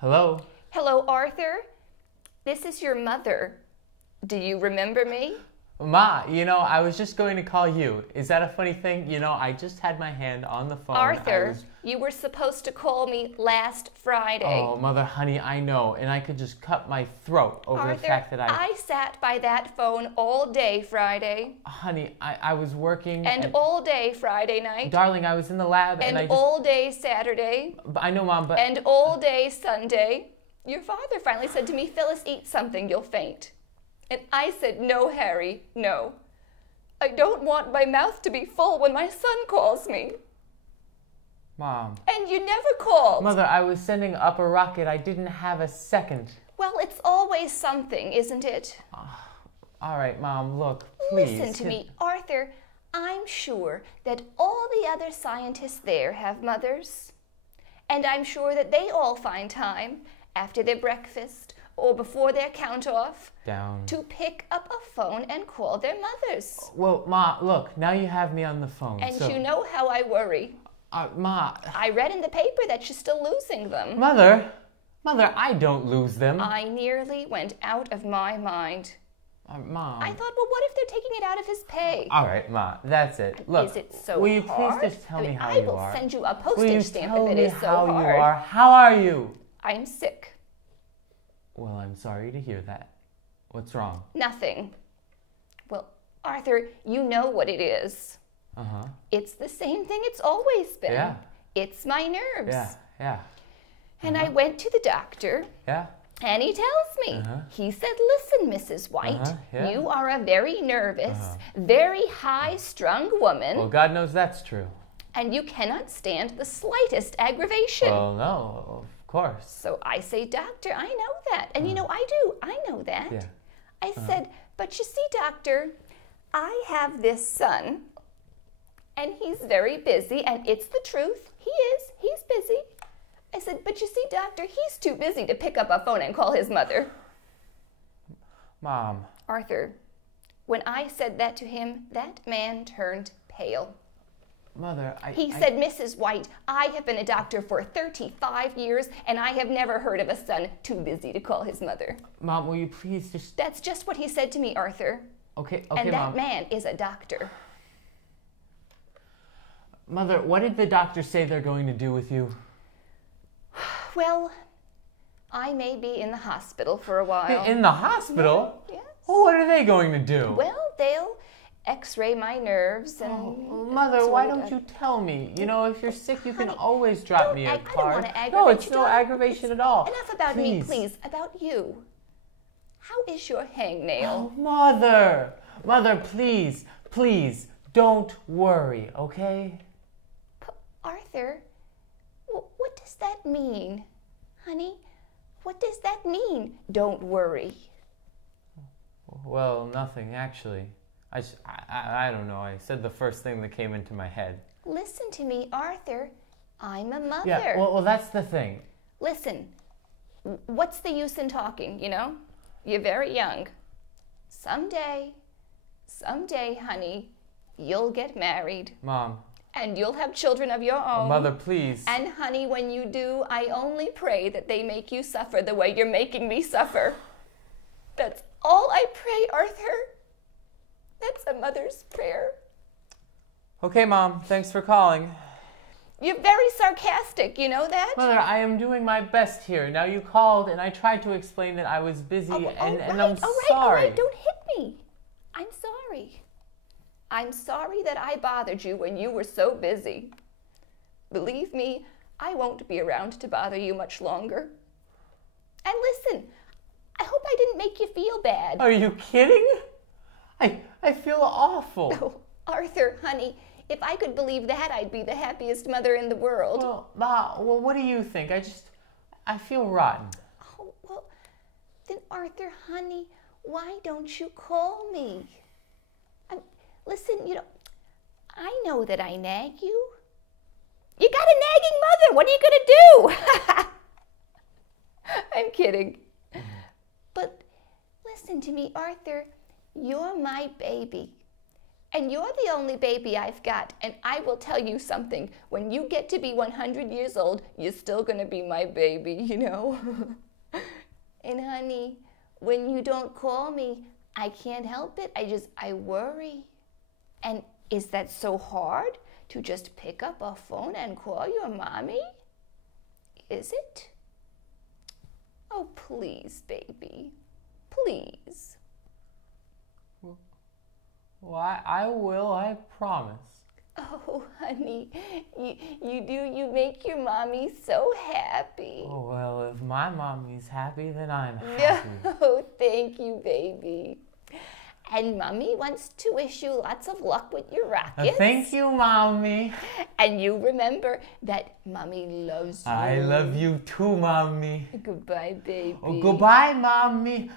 Hello? Hello, Arthur. This is your mother. Do you remember me? Ma, I was just going to call you. Is that a funny thing? I just had my hand on the phone. Arthur, you were supposed to call me last Friday. Oh, Mother, honey, I know. And I could just cut my throat over the fact that I sat by that phone all day Friday. Honey, I was working. And all day Friday night. Darling, I was in the lab and all day Saturday. I know, Mom, but... And all day Sunday. Your father finally said to me, Phyllis, eat something, you'll faint. And I said, no, Harry, no. I don't want my mouth to be full when my son calls me. Mom. And you never called. Mother, I was sending up a rocket. I didn't have a second. Well, it's always something, isn't it? All right, Mom, look, please. Listen to me, Arthur. I'm sure that all the other scientists there have mothers. And I'm sure that they all find time after their breakfast or before their count-off to pick up a phone and call their mothers. Well, Ma, look, now you have me on the phone. And you know how I worry. Ma... I read in the paper that you're still losing them. Mother, I don't lose them. I nearly went out of my mind. Mom... I thought, well, what if they're taking it out of his pay? All right, Ma, that's it. Look, is it so hard? Will you please just tell me how you are? I will send you a postage stamp if it is so hard. Will you tell me how you are? How are you? I'm sick. Well, I'm sorry to hear that. What's wrong? Nothing. Well, Arthur, you know what it is. Uh-huh. It's the same thing it's always been. Yeah. It's my nerves. Yeah. And I went to the doctor. Yeah. And he tells me, he said, listen, Mrs. White, you are a very nervous, very high-strung woman. Well, God knows that's true. And you cannot stand the slightest aggravation. Well, no, of course. So I say, doctor, I know that. And I know that. Yeah. I said, but you see, doctor, I have this son, and he's very busy, and it's the truth. He's busy. I said, but you see, doctor, he's too busy to pick up a phone and call his mother. Mom. Arthur, when I said that to him, that man turned pale. Mother, He said, Mrs. White, I have been a doctor for 35 years, and I have never heard of a son too busy to call his mother. Mom, will you please just... That's just what he said to me, Arthur. Okay, and that Mom. man is a doctor. Mother, what did the doctor say they're going to do with you? Well, I may be in the hospital for a while. In the hospital? Yeah, yes. Well, what are they going to do? Well, they'll x-ray my nerves and... Oh, Mother, why don't you tell me? If you're sick, you can always drop me a card. I don't want to aggravate you. No, it's you. no aggravation at all. Enough about me, please. About you. How is your hangnail? Oh, Mother! Mother, please, don't worry, okay? Arthur, what does that mean? Honey, what does that mean, don't worry? Well, nothing, actually. I don't know. I said the first thing that came into my head. Listen to me, Arthur. I'm a mother. Yeah, well, that's the thing. Listen, what's the use in talking, You're very young. Someday, honey, you'll get married. Mom. And you'll have children of your own. Mother, please. And honey, when you do, I only pray that they make you suffer the way you're making me suffer. That's all I pray, Arthur. That's a mother's prayer. Okay, Mom. Thanks for calling. You're very sarcastic, you know that? Mother, I am doing my best here. Now, you called, and I tried to explain that I was busy, and I'm sorry. All right, don't hit me. I'm sorry. I'm sorry that I bothered you when you were so busy. Believe me, I won't be around to bother you much longer. And listen, I hope I didn't make you feel bad. Are you kidding? I feel awful. Oh, Arthur, honey, if I could believe that, I'd be the happiest mother in the world. Well, Ma, what do you think? I feel rotten. Oh, well, then Arthur, honey, why don't you call me? Listen, I know that I nag you. You got a nagging mother. What are you going to do? I'm kidding. But listen to me, Arthur. You're my baby. And you're the only baby I've got. And I will tell you something. When you get to be 100 years old, you're still going to be my baby, you know? And honey, when you don't call me, I can't help it. I worry. And is that so hard to just pick up a phone and call your mommy? Is it? Oh, please, baby. Please. Well, I will, I promise. Oh, honey, you make your mommy so happy. Oh, well, if my mommy's happy, then I'm happy. Oh, thank you, baby. And Mommy wants to wish you lots of luck with your rackets. Thank you, Mommy. And you remember that Mommy loves you. I love you too, Mommy. Goodbye, baby. Oh, goodbye, Mommy.